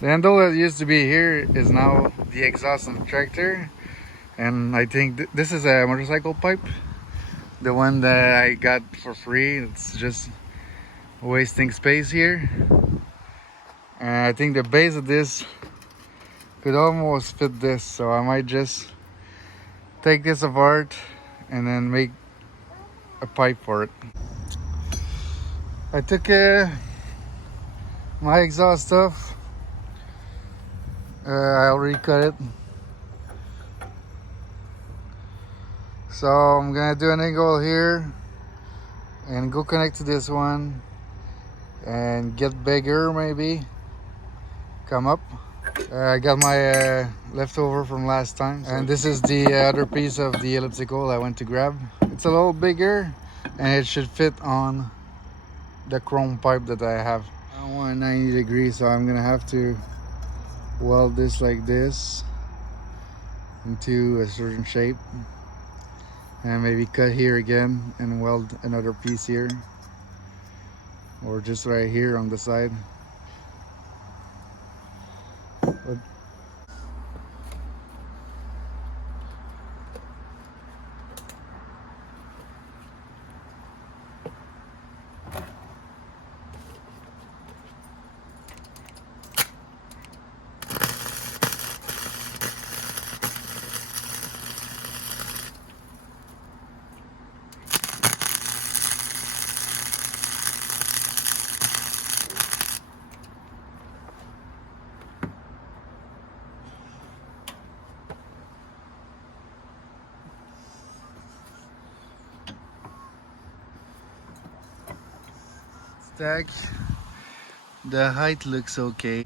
The handle that used to be here is now the exhaust on the tractor, and I think this is a motorcycle pipe. The one that I got for free. It's just wasting space here. And I think the base of this could almost fit this, so I might just take this apart and then make a pipe for it. I took my exhaust stuff. I already cut it. So I'm gonna do an angle here and go connect to this one and get bigger, maybe come up. I got my leftover from last time, and this is the other piece of the elliptical I went to grab. It's a little bigger and it should fit on the chrome pipe that I have. I don't want 90 degrees, so I'm gonna have to weld this like this into a certain shape, and maybe cut here again and weld another piece here, or just right here on the side. But stack, the height looks okay.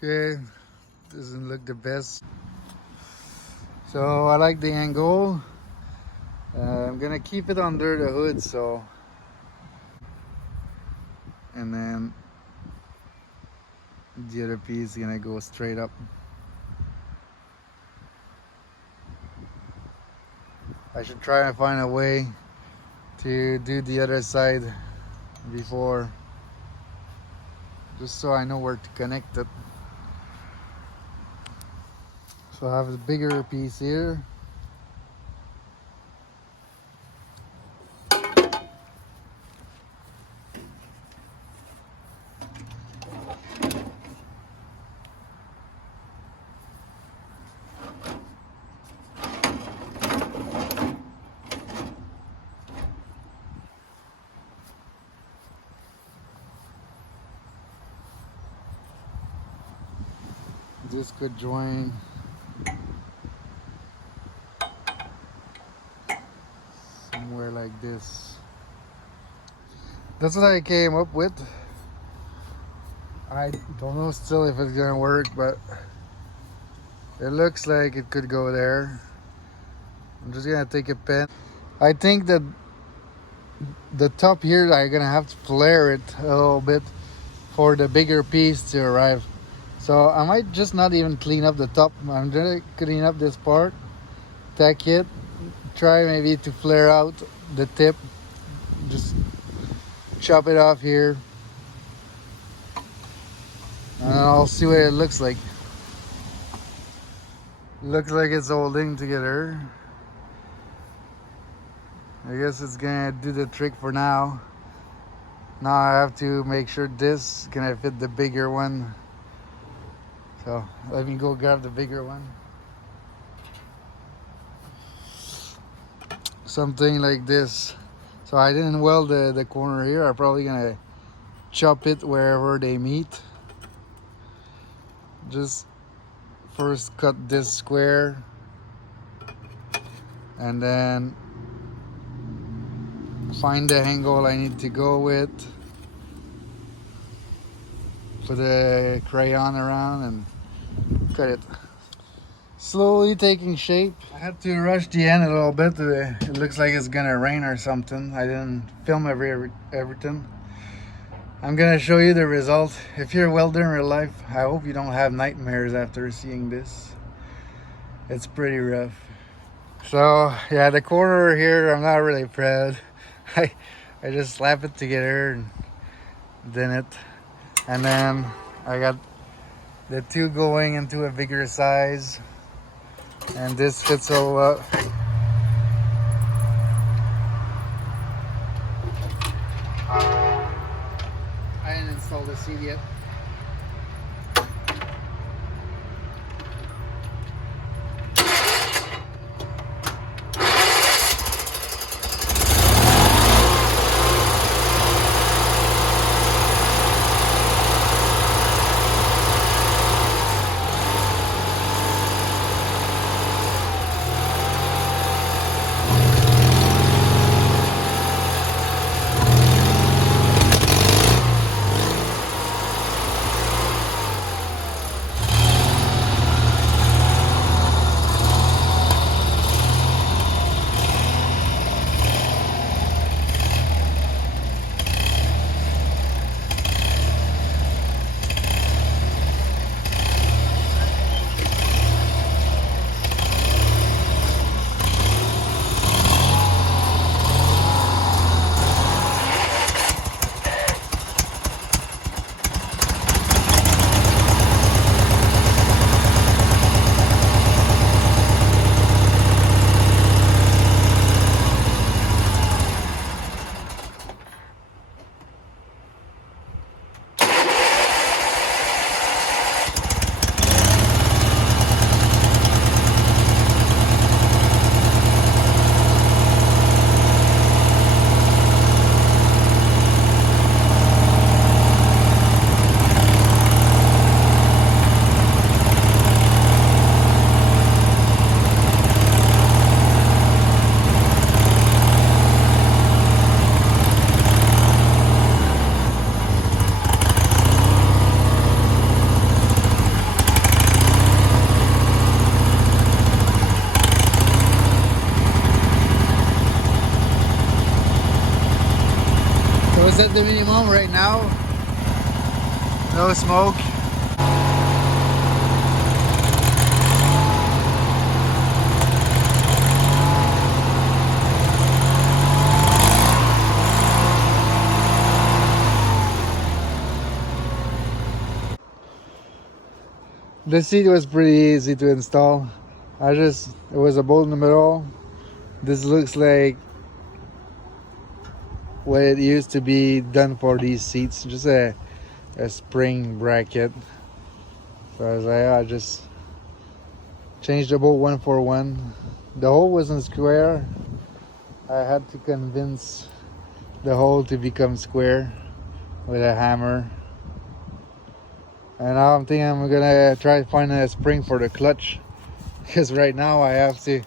Okay, doesn't look the best. So I like the angle. I'm gonna keep it under the hood, so, and then the other piece is gonna go straight up. I should try and find a way to do the other side before, just so I know where to connect it. So I have the bigger piece here. This could join somewhere like this. That's what I came up with. I don't know still if it's gonna work, but it looks like it could go there. I'm just gonna take a pen. I think that the top here, I'm gonna have to flare it a little bit for the bigger piece to arrive. So I might just not even clean up the top. I'm gonna clean up this part, tack it, try maybe to flare out the tip, just chop it off here, and I'll see what it looks like. Looks like it's holding together. I guess it's gonna do the trick for now. Now I have to make sure this is gonna fit the bigger one. So let me go grab the bigger one. Something like this. So I didn't weld the corner here. I'm probably gonna chop it wherever they meet. Just first cut this square, and then find the angle I need to go with, put the crayon around and cut it. Slowly taking shape. I had to rush the end a little bit. It looks like it's gonna rain or something. I didn't film everything. I'm gonna show you the result. If you're a welder in real life, I hope you don't have nightmares after seeing this. It's pretty rough. So yeah, the corner here, I'm not really proud. I just slap it together and then it, and then I got the two going into a bigger size, and this fits all up. I didn't install the seat yet. So is that the minimum right now? No smoke. The seat was pretty easy to install. It was a bolt in the middle. This looks like what it used to be done for these seats, just a spring bracket. So I was like, I just changed the bolt one for one. The hole wasn't square. I had to convince the hole to become square with a hammer. And now I'm thinking I'm gonna try to find a spring for the clutch, because right now I have to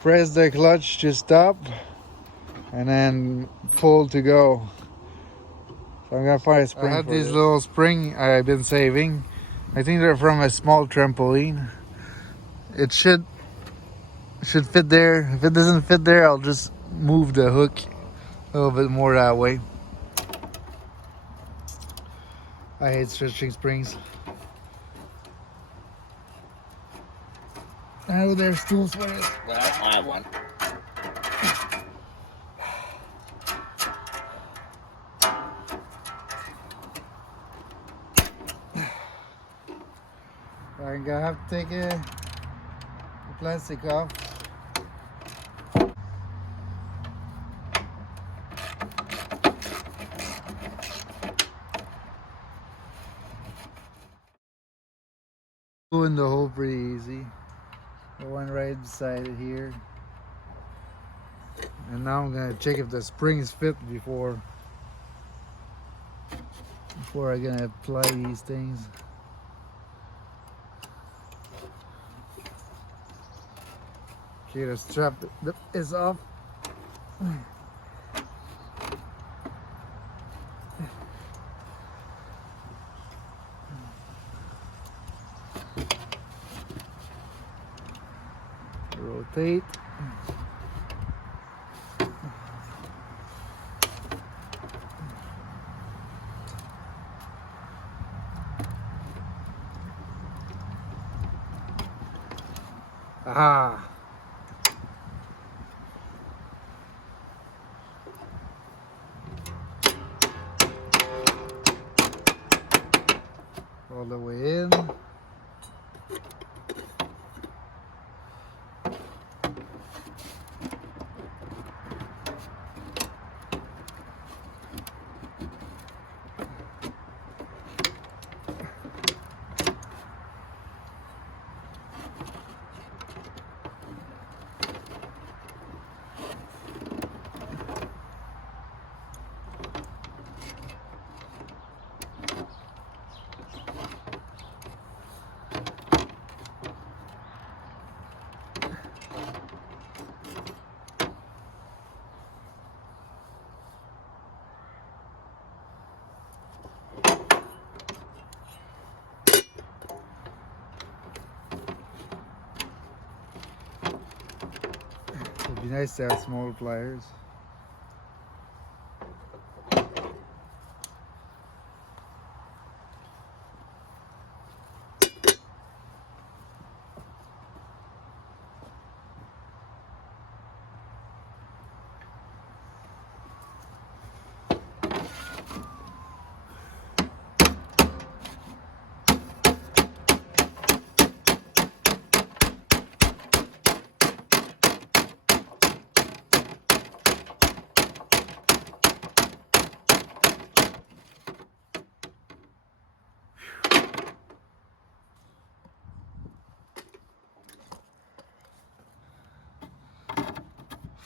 press the clutch to stop and then pull to go. So I'm gonna find a spring. I had these little spring I've been saving. I think they're from a small trampoline. It should fit there. If it doesn't fit there, I'll just move the hook a little bit more that way. I hate stretching springs. Oh, there's tools for it, but I don't have one. I'm gonna have to take the plastic off. Doing the hole pretty easy. The one right beside it here. And now I'm gonna check if the springs fit before I'm gonna apply these things. Okay, the strap is off. tape. Ah. All the way in. It'd be nice to have small pliers.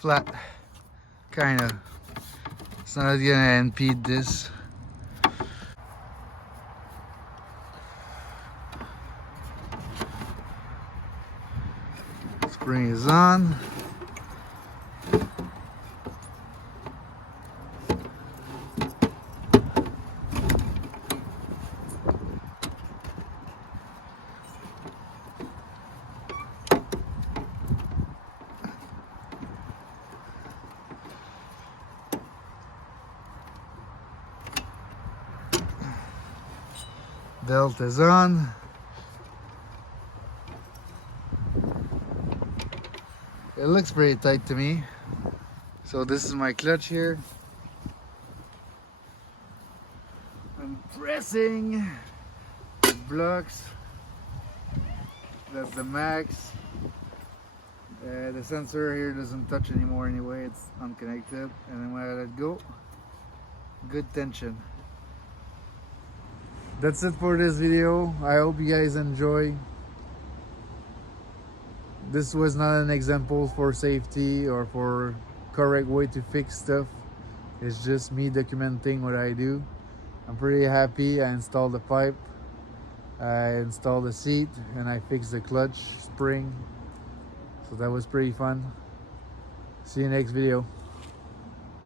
Flat, kinda. It's not gonna impede this. Spring is on. Belt is on. It looks pretty tight to me. So this is my clutch here. I'm pressing the blocks. That's the max. The sensor here doesn't touch anymore anyway, it's unconnected. And then when I let go, good tension. That's it for this video. I hope you guys enjoy. This was not an example for safety or for correct way to fix stuff. It's just me documenting what I do. I'm pretty happy. I installed the pipe, I installed the seat, and I fixed the clutch spring. So that was pretty fun. See you next video.